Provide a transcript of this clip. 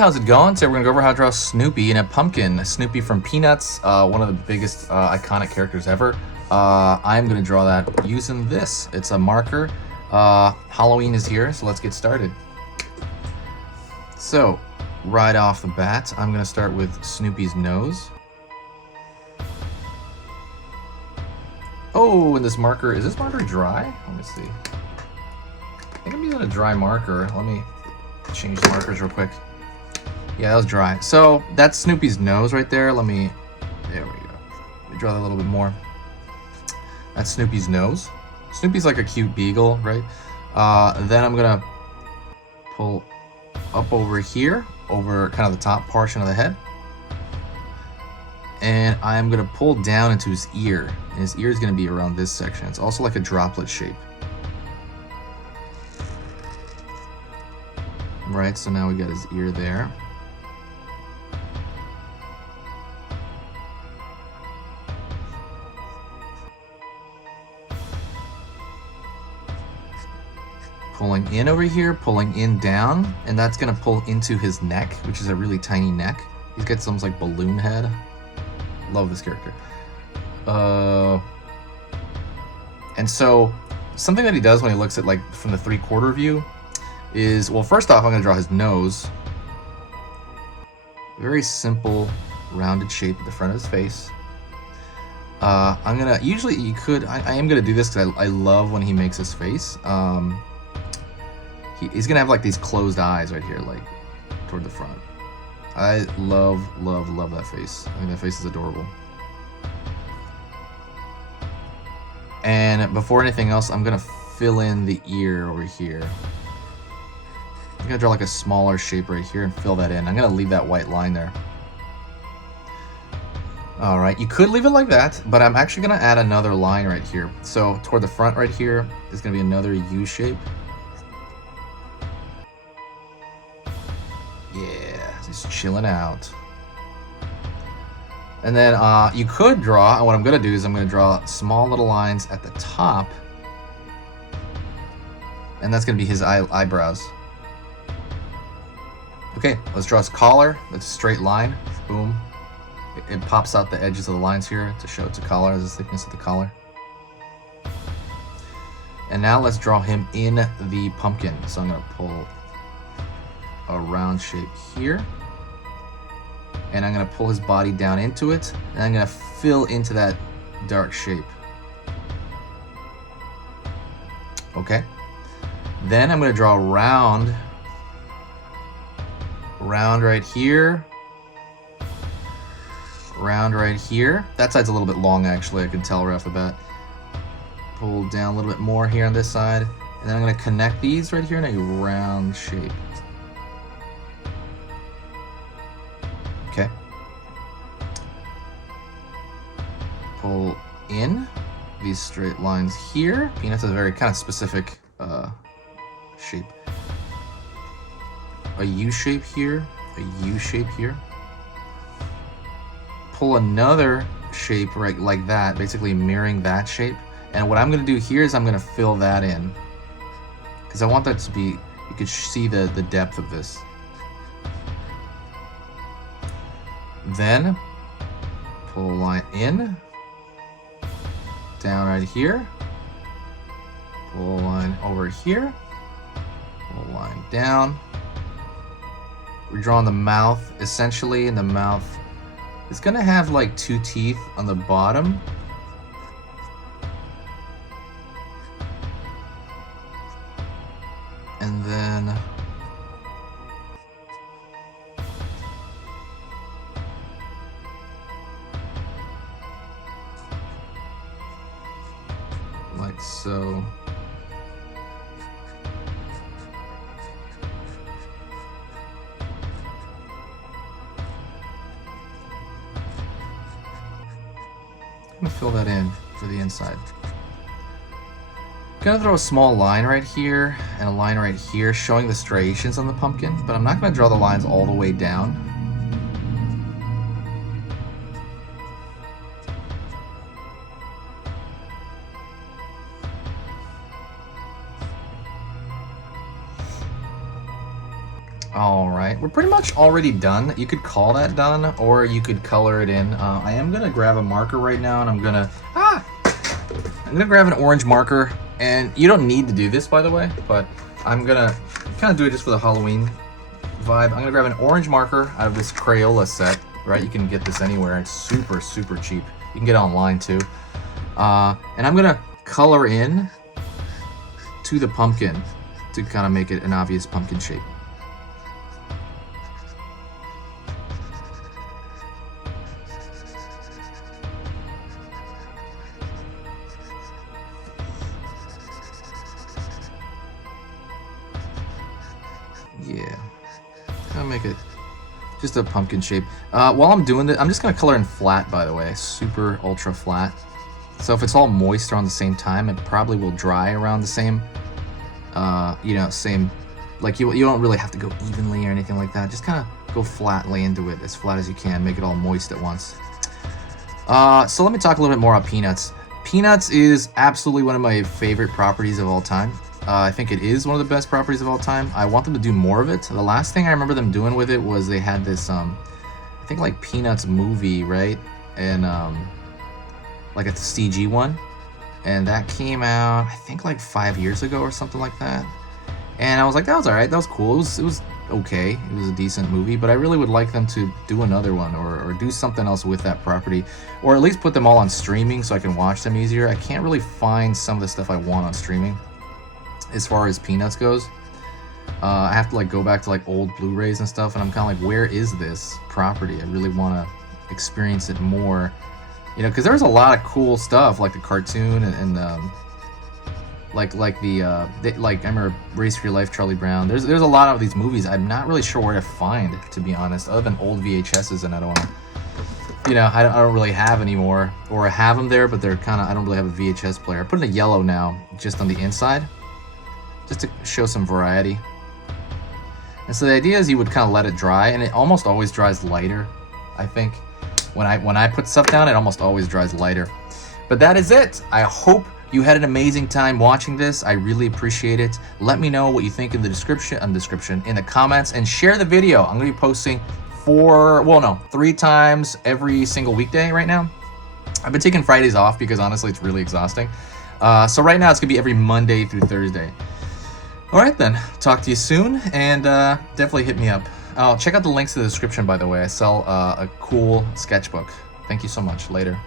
how's it going? Today we're gonna go over how to draw Snoopy in a pumpkin. Snoopy from Peanuts, one of the biggest iconic characters ever. I'm gonna draw that using this. It's a marker. Halloween is here, so let's get started. So, right off the bat, I'm gonna start with Snoopy's nose. Oh, and this marker, is this marker dry? Let me see. I think I'm using a dry marker. Let me change the markers real quick. Yeah, that was dry. So that's Snoopy's nose right there. There we go. Let me draw that a little bit more. That's Snoopy's nose. Snoopy's like a cute beagle, right? Then I'm gonna pull up over here, over kind of the top portion of the head. And I'm gonna pull down into his ear. And his ear is gonna be around this section. It's also like a droplet shape. Right, so now we got his ear there. Pulling in over here, pulling in down, and that's gonna pull into his neck, which is a really tiny neck. He's got some like balloon head. Love this character. And so something that he does when he looks at like from the 3/4 view is, well, first off, I'm gonna draw his nose. Very simple, rounded shape at the front of his face. I'm gonna, usually you could, I am gonna do this because I love when he makes his face. He's gonna have like these closed eyes right here, like toward the front. I love, love, love that face. I think that face is adorable. And before anything else, I'm gonna fill in the ear over here. I'm gonna draw like a smaller shape right here and fill that in. I'm gonna leave that white line there. All right, you could leave it like that, but I'm actually gonna add another line right here. So toward the front right here is gonna be another U shape. Yeah, just chilling out. And then you could draw, and what I'm gonna do is I'm gonna draw small little lines at the top, and that's gonna be his eyebrows. Okay, let's draw his collar. That's a straight line. Boom. It pops out the edges of the lines here to show it's a collar, the thickness of the collar. And now let's draw him in the pumpkin. So I'm gonna pull a round shape here. And I'm gonna pull his body down into it. And I'm gonna fill into that dark shape. Okay. Then I'm gonna draw a round right here, round right here. That side's a little bit long, actually, I can tell right off the bat. Pull down a little bit more here on this side, and then I'm going to connect these right here in a round shape. Okay. Pull in these straight lines here. Peanuts is a very kind of specific shape. A U shape here, a U shape here. Pull another shape right like that, basically mirroring that shape. And what I'm gonna do here is I'm gonna fill that in, because I want that to be, you could see the depth of this. Then pull a line in, down right here, pull a line over here, pull a line down. We're drawing the mouth, essentially, and the mouth is gonna have like 2 teeth on the bottom. And then like so. I'm gonna fill that in for the inside. I'm gonna throw a small line right here and a line right here showing the striations on the pumpkin, but I'm not gonna draw the lines all the way down. All right, we're pretty much already done. You could call that done, or you could color it in. I am gonna grab a marker right now, and I'm gonna grab an orange marker. And you don't need to do this, by the way, but I'm gonna kind of do it just for the Halloween vibe. I'm gonna grab an orange marker out of this Crayola set, right? You can get this anywhere. It's super, super cheap. You can get it online too. And I'm gonna color in to the pumpkin to kind of make it an obvious pumpkin shape. Yeah, I'll make it just a pumpkin shape. While I'm doing this, I'm just gonna color in flat, by the way, super ultra flat. So if it's all moist around the same time, it probably will dry around the same, same, like you don't really have to go evenly or anything like that. Just kind of go flatly into it, as flat as you can, make it all moist at once. So let me talk a little bit more about Peanuts. Peanuts is absolutely one of my favorite properties of all time. I think it is one of the best properties of all time. I want them to do more of it. The last thing I remember them doing with it was they had this, I think like Peanuts movie, right? And like a CG one. And that came out, I think like 5 years ago or something like that. And I was like, that was all right. That was cool. It was okay. It was a decent movie, but I really would like them to do another one or do something else with that property, or at least put them all on streaming so I can watch them easier. I can't really find some of the stuff I want on streaming as far as Peanuts goes. I have to like go back to like old Blu-rays and stuff, and I'm kind of like, where is this property? I really want to experience it more, you know, because there's a lot of cool stuff like the cartoon and like I remember Race for Your Life, Charlie Brown. There's a lot of these movies I'm not really sure where to find, to be honest, other than old VHSs, and I don't want to, I don't really have anymore, or I have them there, but they're kind of, I don't really have a VHS player. I put in a yellow now, just on the inside, just to show some variety. And so the idea is you would kind of let it dry, and it almost always dries lighter. I think when I put stuff down, it almost always dries lighter. But that is it. I hope you had an amazing time watching this. I really appreciate it. Let me know what you think in the description, in the comments, and share the video. I'm gonna be posting 3 times every single weekday right now. I've been taking Fridays off because honestly it's really exhausting. So right now it's gonna be every Monday through Thursday. All right then, talk to you soon, and definitely hit me up. Check out the links in the description, by the way. I sell a cool sketchbook. Thank you so much. Later.